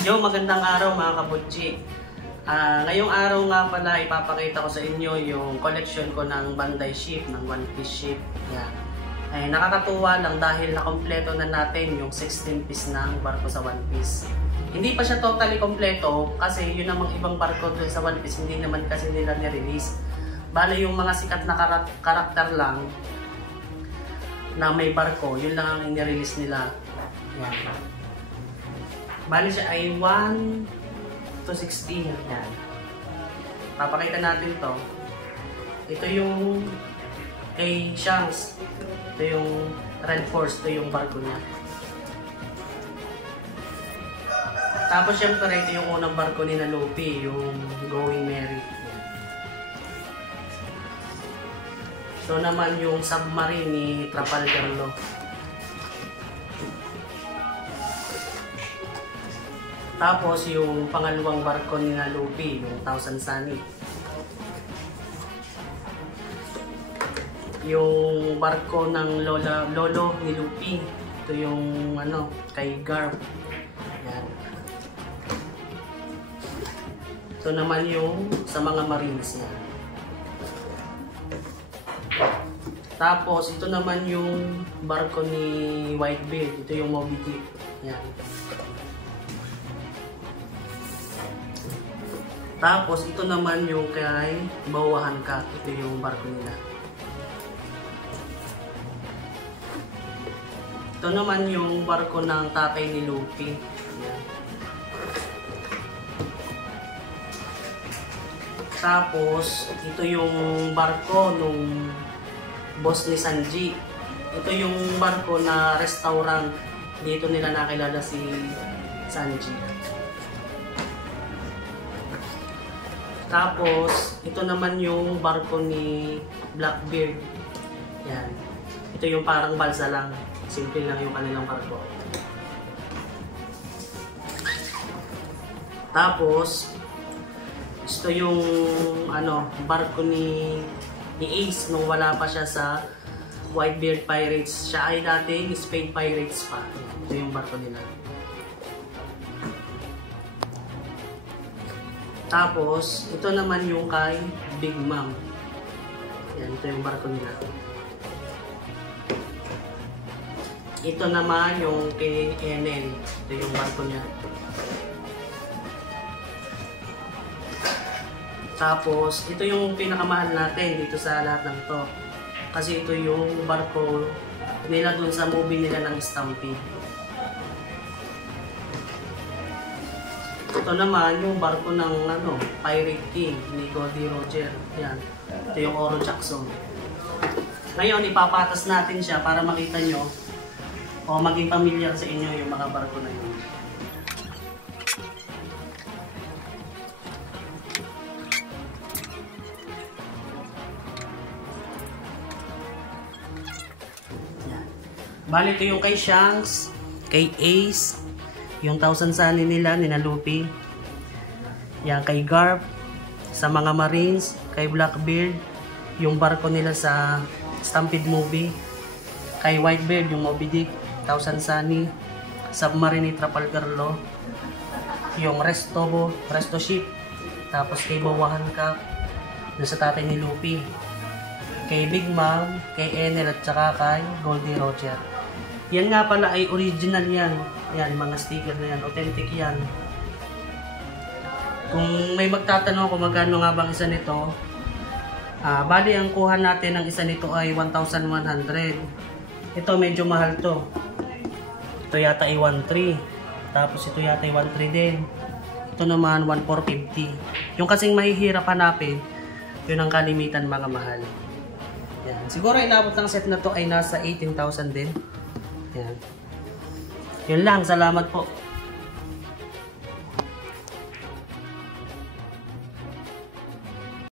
Yo, magandang araw mga kabutchi. Ngayong araw nga pala ipapakita ko sa inyo yung collection ko ng Bandai ship, ng One Piece ship. Yan. Ay, nakakatuwa lang dahil nakompleto na natin yung 16 piece ng barko sa One Piece. Hindi pa siya totally kompleto kasi yun namang ibang barko doon sa One Piece hindi naman kasi nila ni-release. Bale yung mga sikat na karakter lang na may barko, yun lang ang ni-release nila. Yan. Bale siya ay 1 to 16. Yan. Papakita natin to. Ito yung kay Shanks. Ito yung Red Force. Ito yung barko niya. Tapos syempre ito yung unang barko ni Luffy. Yung Going Merry. Ito naman yung submarine ni Trafalgar Law. Tapos yung pangalawang barko ni Luffy, yung Thousand Sunny. Yung barko ng lolo ni Luffy. Ito yung kay Garp. Yan. Ito naman yung sa mga marines niya. Tapos ito naman yung barko ni Whitebeard. Ito yung Moby Dick. Yan. Tapos ito naman yung kay Boa Hancock. Ito yung barko nila. Ito naman yung barko ng tatay ni Luffy. Yan. Tapos ito yung barko nung boss ni Sanji. Ito yung barko na restaurant. Dito nila nakilala si Sanji. Tapos, ito naman yung barko ni Blackbeard. Yan. Ito yung parang balsa lang. Simple lang yung kanilang barko. Tapos, ito yung barko ni Ace nung wala pa siya sa Whitebeard Pirates. Siya ay dating Spade Pirates pa. Ito yung barko nila. Tapos, ito naman yung kay Big Mom. Yan, ito yung barko nila. Ito naman yung kay Enel. Ito yung barko niya. Tapos, ito yung pinakamahal natin dito sa lahat ng to. Kasi ito yung barko nila dun sa movie nila ng Stampede. Ito naman yung barko ng Pirate King ni Goldie Roger. Yan. Ito yung Oro Jackson. Ngayon, ipapatas natin siya para makita nyo o maging familiar sa inyo yung mga barko na yun. Yan. Bali ito yung kay Shanks, kay Ace, yung Thousand Sunny nila, ni Luffy. Yan, kay Garp, sa mga Marines, kay Blackbeard, yung barko nila sa Stampede movie, kay Whitebeard, yung Moby Dick, Thousand Sunny, submarine ni Trafalgar Law, yung Resto ship, tapos kay Boa Hancock, dun sa tatay ni Luffy, kay Big Mom, kay Enel, at saka kay Goldie Roger. Yan nga pala ay original yan. Yan, mga sticker na yan. Authentic yan. Kung may magtatanong kung magkano nga bang isa nito, bali ang kuha natin ng isa nito ay 1,100. Ito medyo mahal to. Ito yata ay 1,300. Tapos ito yata ay 1,300 din. Ito naman 1,450. Yung kasing mahihirap hanapin, yun ang kalimitan mga mahal. Yan. Siguro inabot ng set na to ay nasa 18,000 din. Yan. Yun lang. Salamat po.